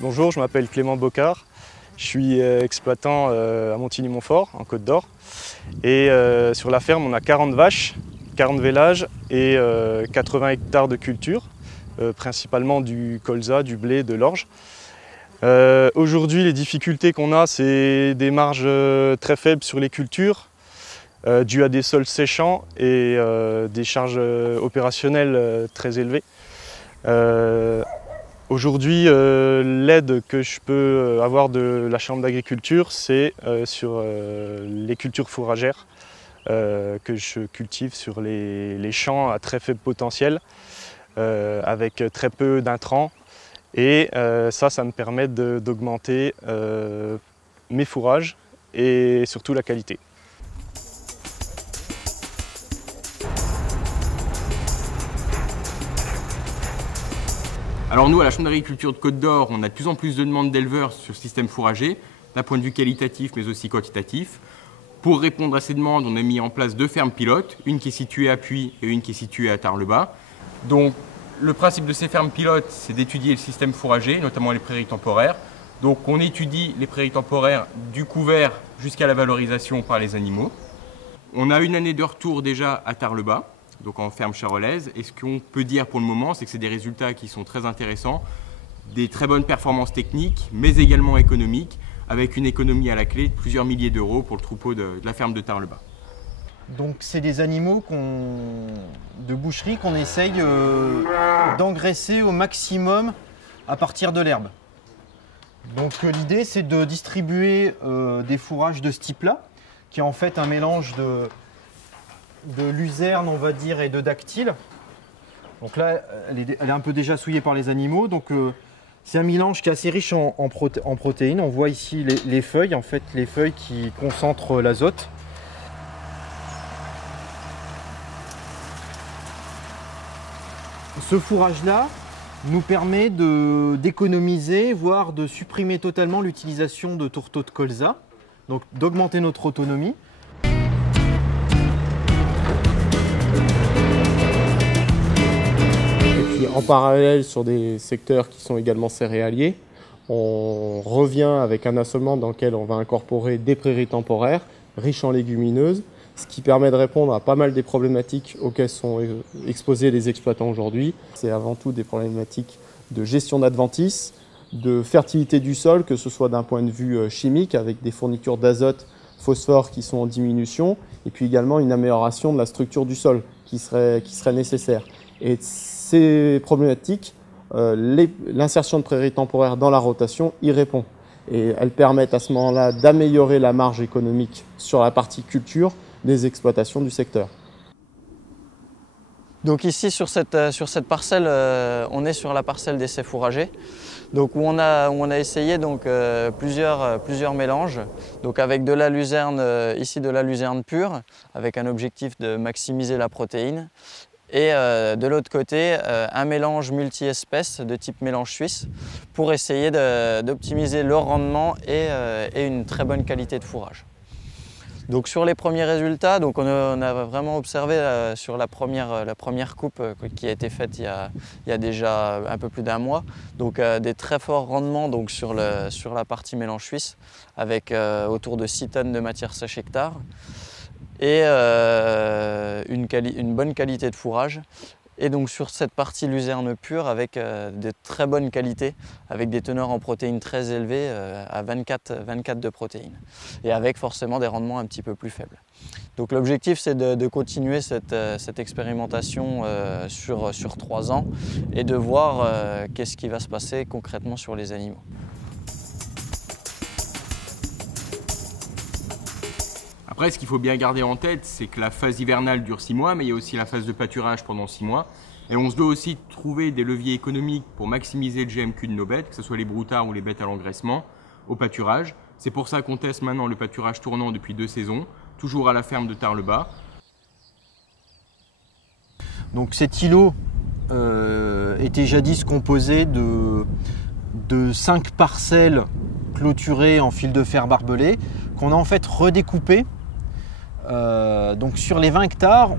Bonjour, je m'appelle Clément Bocard, je suis exploitant à Montigny-Montfort, en Côte d'Or. Et sur la ferme, on a 40 vaches, 40 vélages et 80 hectares de culture, principalement du colza, du blé, de l'orge. Aujourd'hui, les difficultés qu'on a, c'est des marges très faibles sur les cultures, dues à des sols séchants et des charges opérationnelles très élevées. Aujourd'hui, l'aide que je peux avoir de la Chambre d'agriculture, c'est sur les cultures fourragères que je cultive sur les champs à très faible potentiel, avec très peu d'intrants. Et ça me permet d'augmenter mes fourrages et surtout la qualité. Alors nous, à la Chambre d'agriculture de Côte d'Or, on a de plus en plus de demandes d'éleveurs sur le système fourrager, d'un point de vue qualitatif mais aussi quantitatif. Pour répondre à ces demandes, on a mis en place 2 fermes pilotes, une qui est située à Puy et une qui est située à Tarbes-le-Bas. Donc le principe de ces fermes pilotes, c'est d'étudier le système fourrager, notamment les prairies temporaires. Donc on étudie les prairies temporaires du couvert jusqu'à la valorisation par les animaux. On a une année de retour déjà à Tarbes-le-Bas, donc en ferme charolaise. Et ce qu'on peut dire pour le moment, c'est que c'est des résultats qui sont très intéressants, des très bonnes performances techniques, mais également économiques, avec une économie à la clé de plusieurs milliers d'euros pour le troupeau de la ferme de Tarbes-le-Bas. Donc c'est des animaux de boucherie qu'on essaye d'engraisser au maximum à partir de l'herbe. Donc l'idée, c'est de distribuer des fourrages de ce type-là, qui est en fait un mélange de luzerne, on va dire, et de dactyle. Donc là, elle est un peu déjà souillée par les animaux. Donc c'est un mélange qui est assez riche en protéines. On voit ici les feuilles, en fait, les feuilles qui concentrent l'azote. Ce fourrage-là nous permet d'économiser, voire de supprimer totalement l'utilisation de tourteaux de colza, donc d'augmenter notre autonomie. En parallèle, sur des secteurs qui sont également céréaliers, on revient avec un assolement dans lequel on va incorporer des prairies temporaires, riches en légumineuses, ce qui permet de répondre à pas mal des problématiques auxquelles sont exposés les exploitants aujourd'hui. C'est avant tout des problématiques de gestion d'adventices, de fertilité du sol, que ce soit d'un point de vue chimique, avec des fournitures d'azote, phosphore qui sont en diminution, et puis également une amélioration de la structure du sol qui serait nécessaire. Et ces problématiques, l'insertion de prairies temporaires dans la rotation y répond. Et elles permettent à ce moment-là d'améliorer la marge économique sur la partie culture des exploitations du secteur. Donc ici sur cette parcelle, on est sur la parcelle d'essai fourragers, donc où on a essayé donc, plusieurs mélanges, donc avec de la luzerne, ici de la luzerne pure, avec un objectif de maximiser la protéine. Et de l'autre côté, un mélange multi-espèces de type mélange suisse pour essayer d'optimiser le rendement et une très bonne qualité de fourrage. Donc sur les premiers résultats, donc on a vraiment observé sur la première coupe qui a été faite il y a déjà un peu plus d'1 mois, donc des très forts rendements donc, sur la partie mélange suisse avec autour de 6 tonnes de matière sèche hectare. Et une bonne qualité de fourrage. Et donc sur cette partie luzerne pure avec de très bonnes qualités, avec des teneurs en protéines très élevées à 24 de protéines. Et avec forcément des rendements un petit peu plus faibles. Donc l'objectif c'est de continuer cette expérimentation sur 3 ans et de voir qu'est-ce qui va se passer concrètement sur les animaux. Après, ce qu'il faut bien garder en tête, c'est que la phase hivernale dure 6 mois, mais il y a aussi la phase de pâturage pendant 6 mois. Et on se doit aussi trouver des leviers économiques pour maximiser le GMQ de nos bêtes, que ce soit les broutards ou les bêtes à l'engraissement, au pâturage. C'est pour ça qu'on teste maintenant le pâturage tournant depuis 2 saisons, toujours à la ferme de Tarbes-le-Bas. Donc cet îlot était jadis composé de 5 parcelles clôturées en fil de fer barbelé, qu'on a en fait redécoupé. Donc sur les 20 hectares,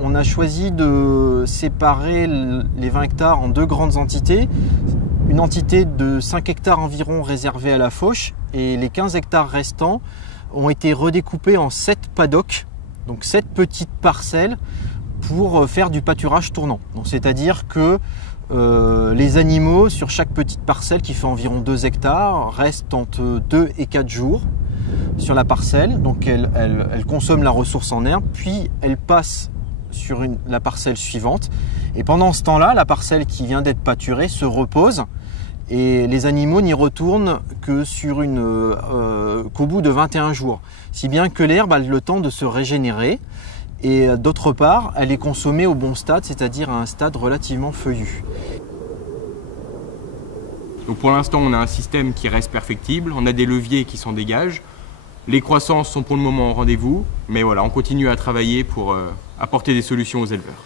on a choisi de séparer les 20 hectares en 2 grandes entités. une entité de 5 hectares environ réservée à la fauche, et les 15 hectares restants ont été redécoupés en 7 paddocks, donc 7 petites parcelles pour faire du pâturage tournant. C'est-à-dire que les animaux sur chaque petite parcelle qui fait environ 2 hectares restent entre 2 et 4 jours sur la parcelle, donc elles consomment la ressource en herbe, puis elles passent sur la parcelle suivante, et pendant ce temps-là, la parcelle qui vient d'être pâturée se repose, et les animaux n'y retournent que qu'au bout de 21 jours, si bien que l'herbe a le temps de se régénérer, et d'autre part, elle est consommée au bon stade, c'est-à-dire à un stade relativement feuillu. Donc pour l'instant, on a un système qui reste perfectible, on a des leviers qui s'en dégagent. Les croissances sont pour le moment au rendez-vous, mais voilà, on continue à travailler pour apporter des solutions aux éleveurs.